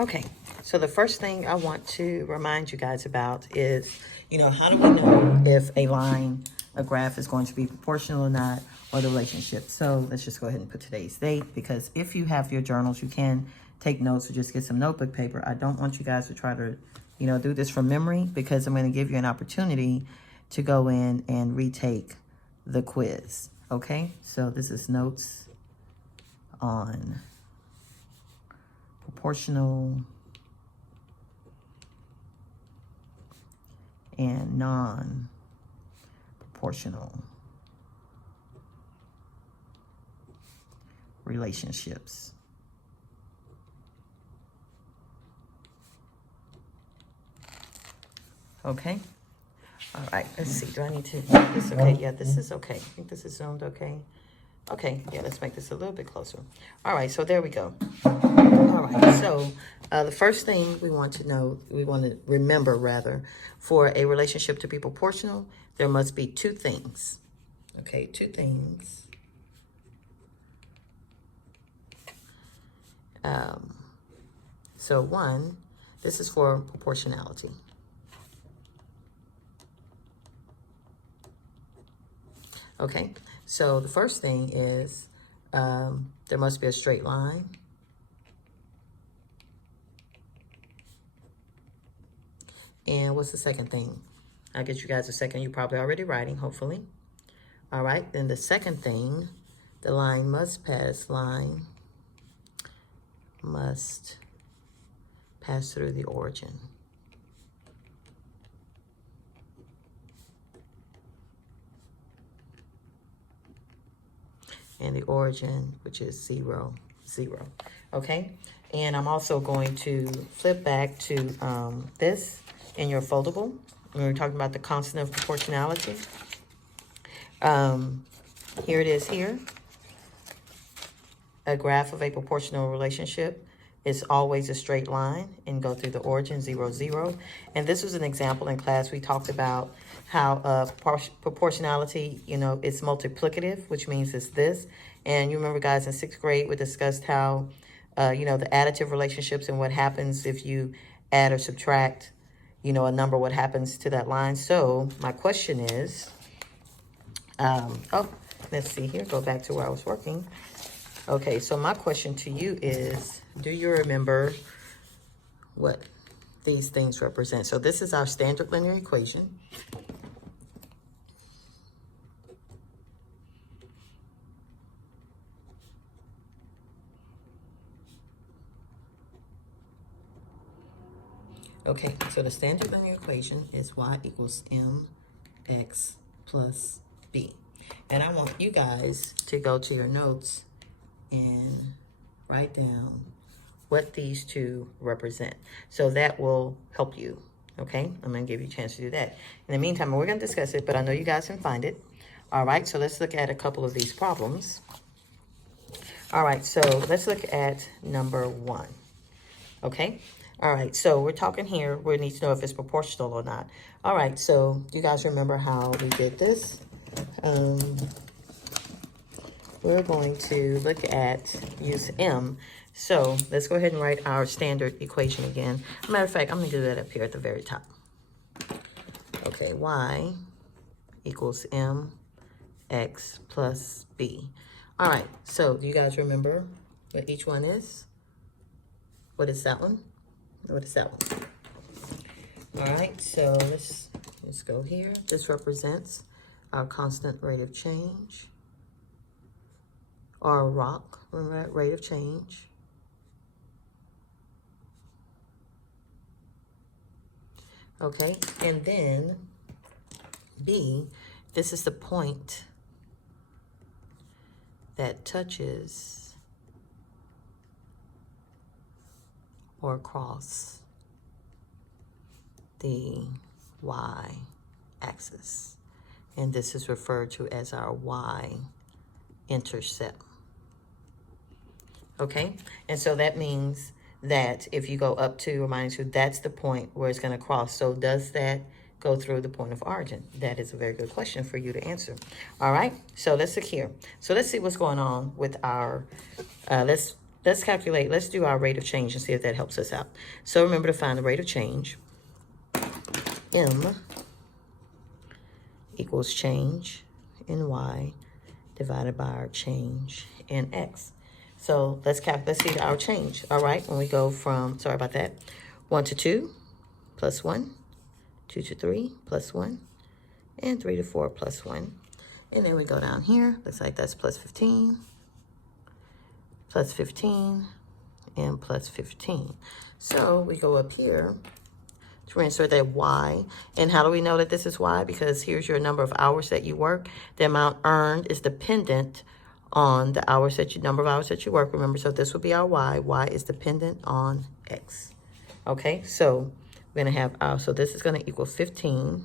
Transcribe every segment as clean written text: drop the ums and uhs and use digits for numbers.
Okay, so the first thing I want to remind you guys about is, how do we know if a graph is going to be proportional or not, or the relationship? So let's just go ahead and put today's date, because if you have your journals, you can take notes or just get some notebook paper. I don't want you guys to try to, do this from memory, because I'm going to give you an opportunity to go in and retake the quiz. Okay, so this is notes on proportional and non-proportional relationships. Okay. All right, let's see. Do I need to make this okay? Yeah, this is okay. I think this is zoomed okay. Okay, yeah, let's make this a little bit closer. All right, so there we go. All right, so the first thing we want to remember rather, for a relationship to be proportional, there must be two things. Okay, two things. So one, this is for proportionality. Okay, so the first thing is there must be a straight line. And what's the second thing? I'll get you guys a second. You're probably already writing, hopefully. All right, then the second thing, the line must pass through the origin. And the origin, which is 0, 0. Okay, and I'm also going to flip back to this in your foldable. We were talking about the constant of proportionality. Here it is here. A graph of a proportional relationship is always a straight line and go through the origin, 0, 0. And this was an example in class. We talked about how proportionality, it's multiplicative, which means it's this. And you remember, guys, in 6th grade, we discussed how, the additive relationships and what happens if you add or subtract, a number, what happens to that line. So my question is, let's see here, go back to where I was working. Okay, so my question to you is, do you remember what these things represent? So this is our standard linear equation. Okay, so the standard linear equation is y equals mx plus b. And I want you guys to go to your notes and write down what these two represent. So that will help you, okay? I'm gonna give you a chance to do that. In the meantime, we're gonna discuss it, but I know you guys can find it. All right, so let's look at a couple of these problems. All right, so let's look at number 1, okay? All right, so we're talking here, we need to know if it's proportional or not. All right, so do you guys remember how we did this? We're going to look at use m. So let's go ahead and write our standard equation again. As a matter of fact, I'm going to do that up here at the very top. Okay, y equals mx plus b. All right, so do you guys remember what each one is? What is that one? What is that one? All right, so let's go here. This represents our constant rate of change, or rock, rate of change. Okay, and then B, this is the point that touches or across the y-axis. And this is referred to as our y-intercept. Okay, and so that means that if you go up to or minus 2, that's the point where it's going to cross. So does that go through the point of origin? That is a very good question for you to answer. All right, so let's look here. So let's see what's going on with our, let's let's calculate, let's do our rate of change and see if that helps us out. So remember to find the rate of change. M equals change in Y divided by our change in X. So let's see our change. All right, when we go from, sorry about that, 1 to 2 plus 1, 2 to 3 plus 1, and 3 to 4 plus 1. And then we go down here, looks like that's plus 15, and plus 15. So we go up here to insert that Y. And how do we know that this is Y? Because here's your number of hours that you work. The amount earned is dependent on the hours that number of hours that you work. Remember, so this would be our Y. Y is dependent on X. Okay, so we're gonna have our, so this is gonna equal 15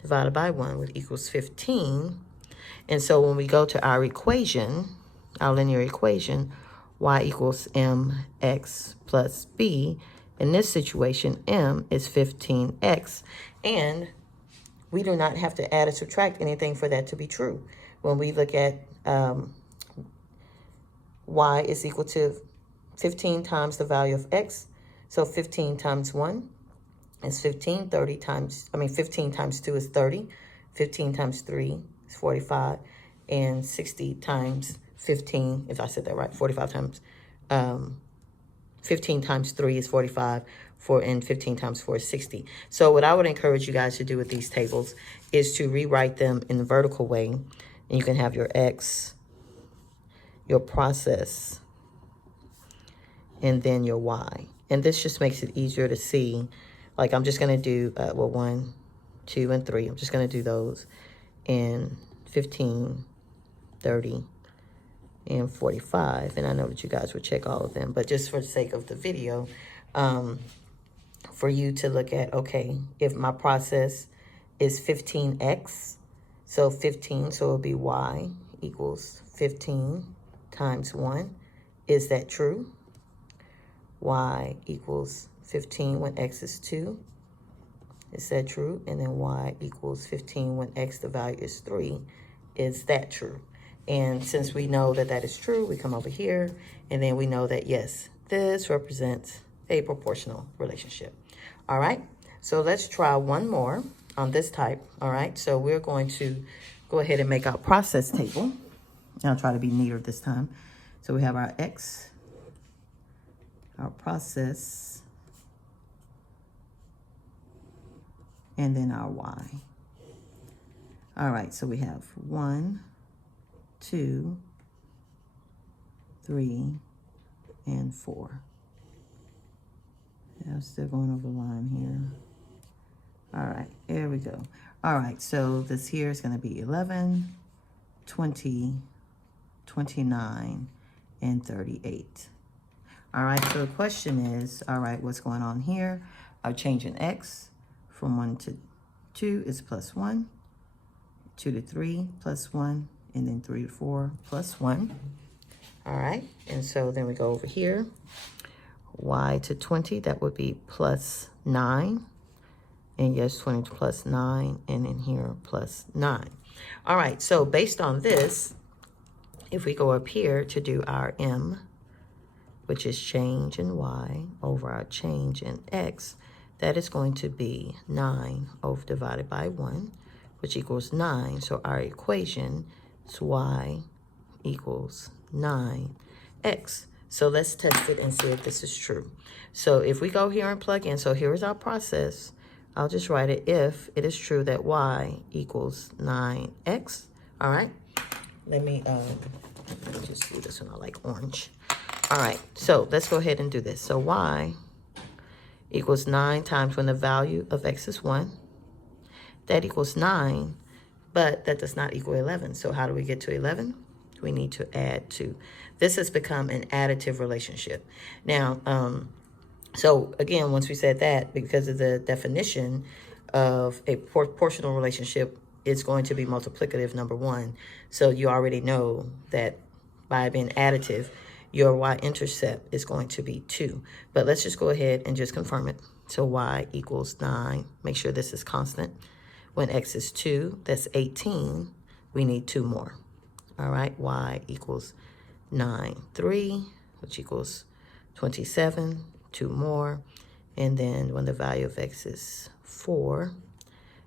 divided by 1, which equals 15. And so when we go to our equation, our linear equation, Y equals mx plus b. In this situation, m is 15x. And we do not have to add or subtract anything for that to be true. When we look at y is equal to 15 times the value of x. So 15 times 1 is 15. 15 times 2 is 30. 15 times 3 is 45. And 60 times 15, if I said that right, 45 times, 15 times 3 is 45, and 15 times 4 is 60. So what I would encourage you guys to do with these tables is to rewrite them in the vertical way. And you can have your X, your process, and then your Y. And this just makes it easier to see. Like I'm just going to do, 1, 2, and 3. I'm just going to do those in 15, 30, and 45. And I know that you guys would check all of them, but just for the sake of the video, for you to look at, okay, if my process is 15x, so 15, so it'll be y equals 15 times 1. Is that true? Y equals 15 when x is 2. Is that true? And then y equals 15 when x, the value is 3. Is that true? And since we know that that is true, we come over here, and then we know that, yes, this represents a proportional relationship. All right, so let's try one more on this type. All right, so we're going to go ahead and make our process table. And I'll try to be neater this time. So we have our X, our process, and then our Y. All right, so we have 1, 2, 3, and 4. Yeah, I'm still going over the line here. All right, there we go. All right, so this here is going to be 11, 20, 29, and 38. All right, so the question is, all right, what's going on here? Our change in X from 1 to 2 is plus 1, 2 to 3 plus 1, and then 3 to 4 plus 1. All right, and so then we go over here. Y to 20, that would be plus 9. And yes, 20 plus 9, and in here plus 9. All right, so based on this, if we go up here to do our M, which is change in Y over our change in X, that is going to be 9 over divided by 1, which equals 9. So our equation is Y equals 9x. So let's test it and see if this is true. So if we go here and plug in, so here is our process. I'll just write it if it is true that Y equals 9x. All right. Let me just do this one. I like orange. All right. So let's go ahead and do this. So Y equals 9 times when the value of x is 1. That equals 9, but that does not equal 11. So how do we get to 11? We need to add 2. This has become an additive relationship. Now, so again, once we said that, because of the definition of a proportional relationship, it's going to be multiplicative, number 1. So you already know that by being additive, your y-intercept is going to be 2. But let's just go ahead and just confirm it. So y equals 9. Make sure this is constant. When x is 2, that's 18. We need 2 more. All right, y equals 9, 3. which equals 27, 2 more. And then when the value of x is 4,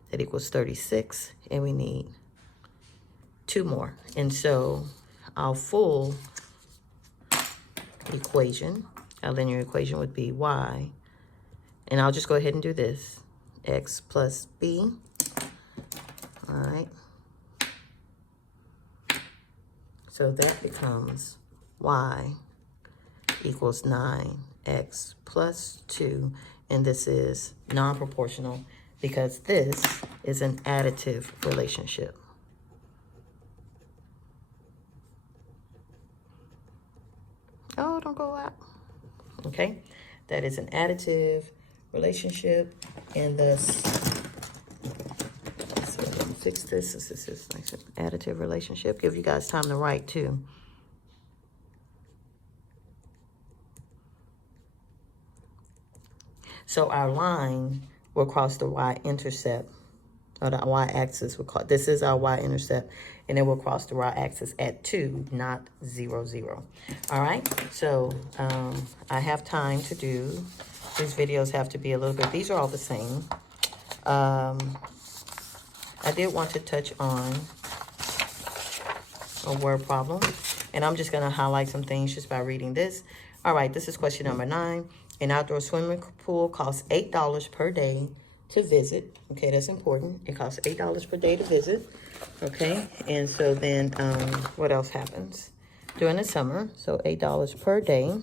that equals 36. And we need 2 more. And so our full equation, our linear equation would be y. And I'll just go ahead and do this. X plus b. All right. So that becomes y equals 9x plus 2. And this is non-proportional because this is an additive relationship. Oh, don't go out. Okay. That is an additive relationship. And thus, so let me fix this. This is like an additive relationship. Give you guys time to write too. So our line will cross the y-intercept, or the y-axis. This is our y-intercept, and it will cross the y-axis at 2, not 0, 0. All right, so I have time to do, these videos have to be a little bit, these are all the same. I did want to touch on a word problem, and I'm just going to highlight some things just by reading this. All right, this is question number 9. An outdoor swimming pool costs $8 per day to visit. Okay, that's important. It costs $8 per day to visit. Okay, and so then what else happens during the summer? So $8 per day.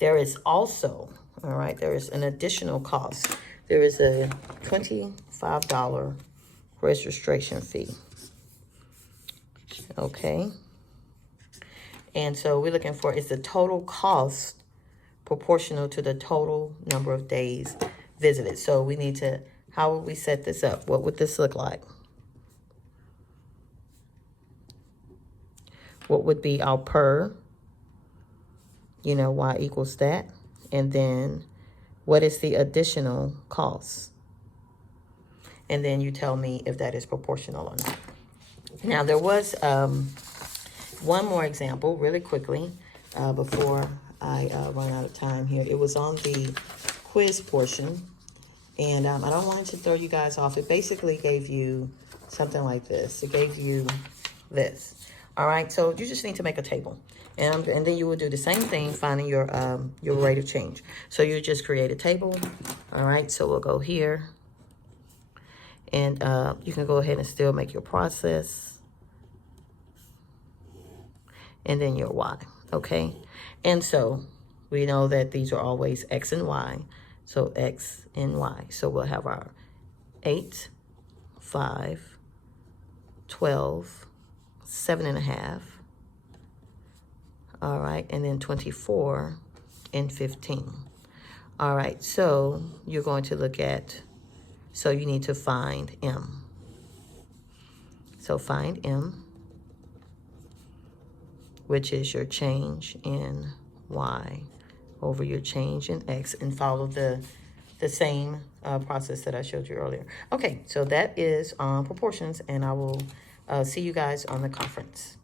There is also, all right, there is an additional cost. There is a $25 registration fee. Okay, and so we're looking for, is the total cost proportional to the total number of days visited? So we need to, how would we set this up? What would this look like? What would be our per? You know, y equals that. And then what is the additional cost? And then you tell me if that is proportional or not. Now, there was one more example really quickly before I run out of time here. It was on the quiz portion, and I don't want to throw you guys off. It basically gave you something like this. It gave you this. All right, so you just need to make a table, and then you will do the same thing, finding your rate of change. So you just create a table. All right, so we'll go here, and you can go ahead and still make your process, and then your y. Okay, and so we know that these are always x and y. So x and y. So we'll have our 8, 5, 12, 7.5. All right, and then 24 and 15. All right, so you're going to look at, so you need to find m. So find m, which is your change in y over your change in x, and follow the same process that I showed you earlier. Okay, so that is proportions, and I will see you guys on the conference.